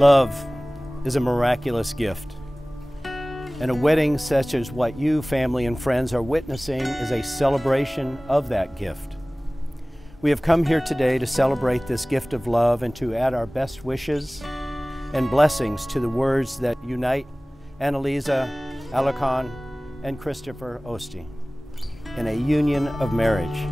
Love is a miraculous gift, and a wedding such as what you, family, and friends are witnessing is a celebration of that gift. We have come here today to celebrate this gift of love and to add our best wishes and blessings to the words that unite Annaliza, Alakon, and Christopher Osti in a union of marriage.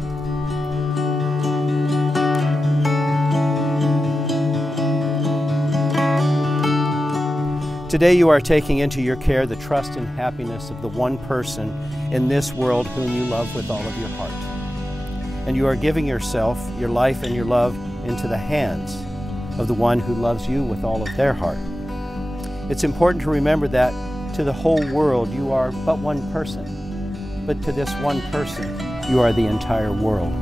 Today you are taking into your care the trust and happiness of the one person in this world whom you love with all of your heart. And you are giving yourself, your life, and your love into the hands of the one who loves you with all of their heart. It's important to remember that to the whole world you are but one person, but to this one person you are the entire world.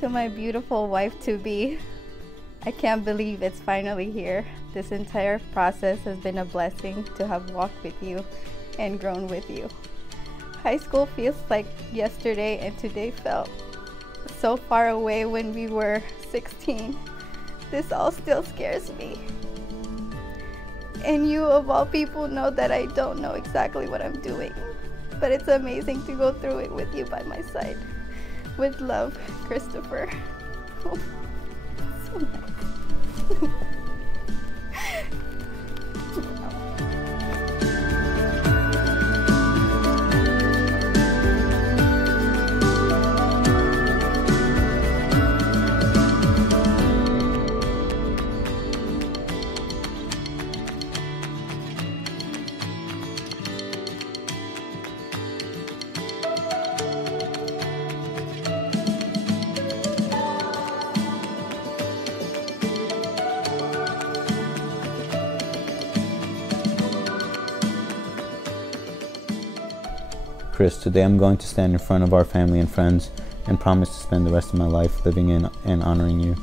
To my beautiful wife-to-be, I can't believe it's finally here. This entire process has been a blessing to have walked with you and grown with you. High school feels like yesterday, and today felt so far away when we were 16. This all still scares me. And you, of all people, know that I don't know exactly what I'm doing. But it's amazing to go through it with you by my side. With love, Christopher. Oh, so nice. Chris, today I'm going to stand in front of our family and friends and promise to spend the rest of my life living in and honoring you.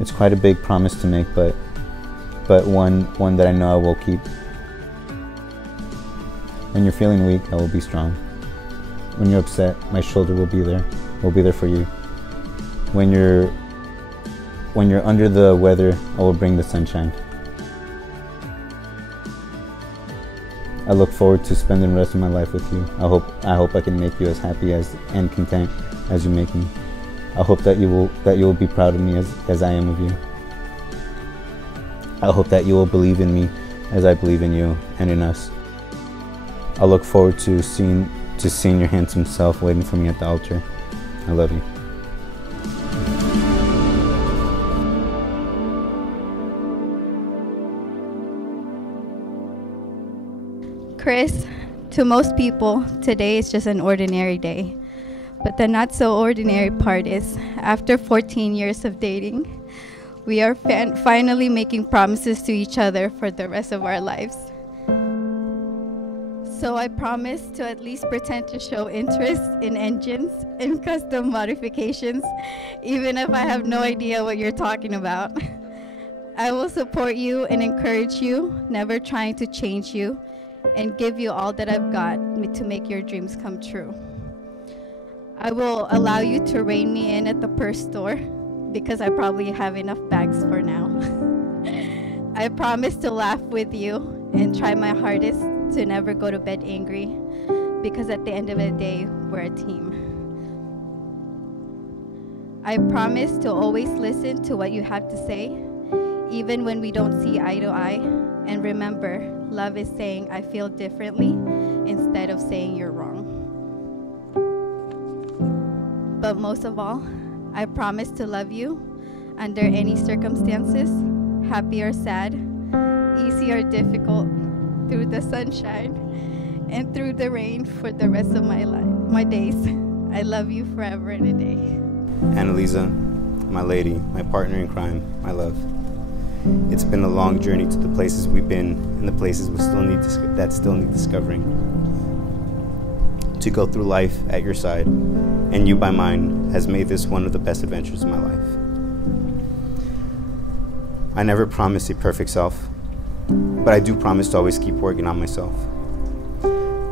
It's quite a big promise to make, but one that I know I will keep. When you're feeling weak, I will be strong. When you're upset, my shoulder will be there. Will be there for you. When you're under the weather, I will bring the sunshine. I look forward to spending the rest of my life with you. I hope I can make you as happy and content as you make me. I hope that you will be proud of me as I am of you. I hope that you will believe in me as I believe in you and in us. I look forward to seeing your handsome self waiting for me at the altar. I love you. Chris, to most people, today is just an ordinary day. But the not so ordinary part is, after 14 years of dating, we are finally making promises to each other for the rest of our lives. So I promise to at least pretend to show interest in engines and custom modifications, even if I have no idea what you're talking about. I will support you and encourage you, never trying to change you, and give you all that I've got to make your dreams come true. I will allow you to rein me in at the purse store because I probably have enough bags for now. I promise to laugh with you and try my hardest to never go to bed angry because at the end of the day, we're a team. I promise to always listen to what you have to say, even when we don't see eye to eye. And remember, love is saying I feel differently instead of saying you're wrong. But most of all, I promise to love you under any circumstances, happy or sad, easy or difficult, through the sunshine and through the rain for the rest of my days. I love you forever and a day. Annaliza, my lady, my partner in crime, my love. It's been a long journey to the places we've been and the places we that still need discovering. To go through life at your side and you by mine has made this one of the best adventures of my life. I never promised a perfect self, but I do promise to always keep working on myself.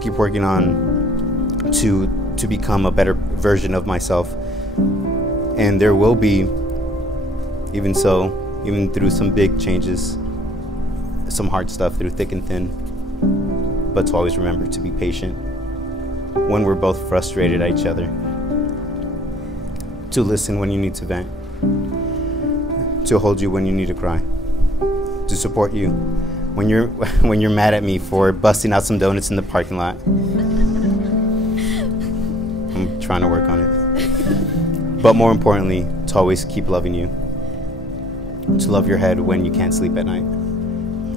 Keep working on to become a better version of myself. And there will be, even through some big changes, some hard stuff through thick and thin, but to always remember to be patient when we're both frustrated at each other, to listen when you need to vent, to hold you when you need to cry, to support you when you're mad at me for busting out some donuts in the parking lot. I'm trying to work on it. But more importantly, to always keep loving you. To love your head when you can't sleep at night.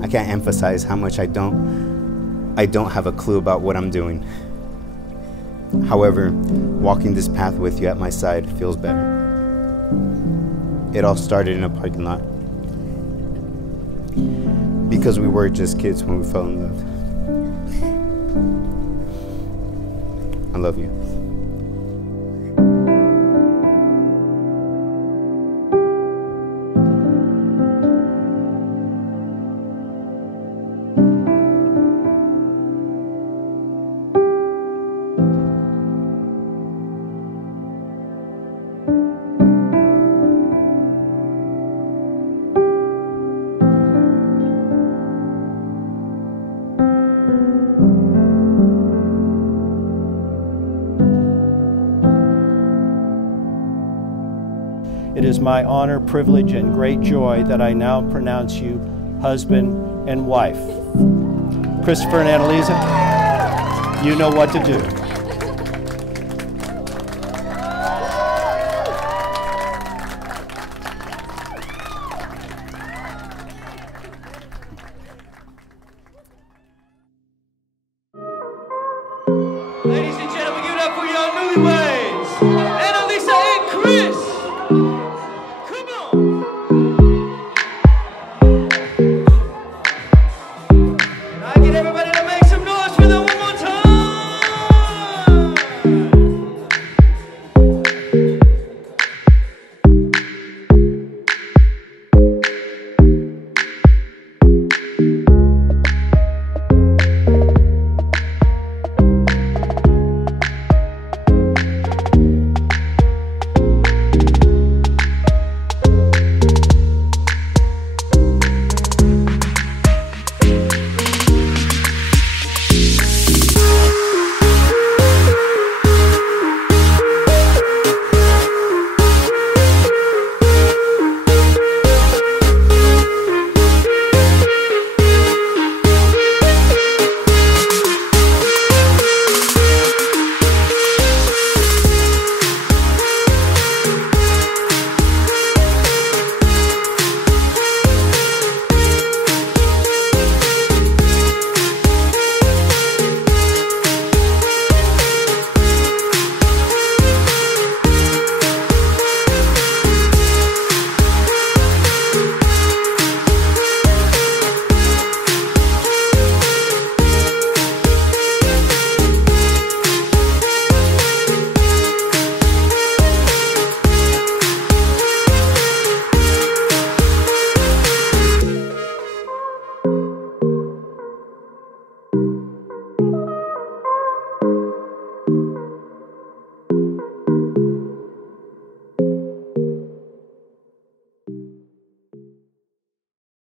I can't emphasize how much I don't have a clue about what I'm doing. However, walking this path with you at my side feels better. It all started in a parking lot. Because we were just kids when we fell in love. I love you. It is my honor, privilege, and great joy that I now pronounce you husband and wife. Christopher and Annaliza, you know what to do.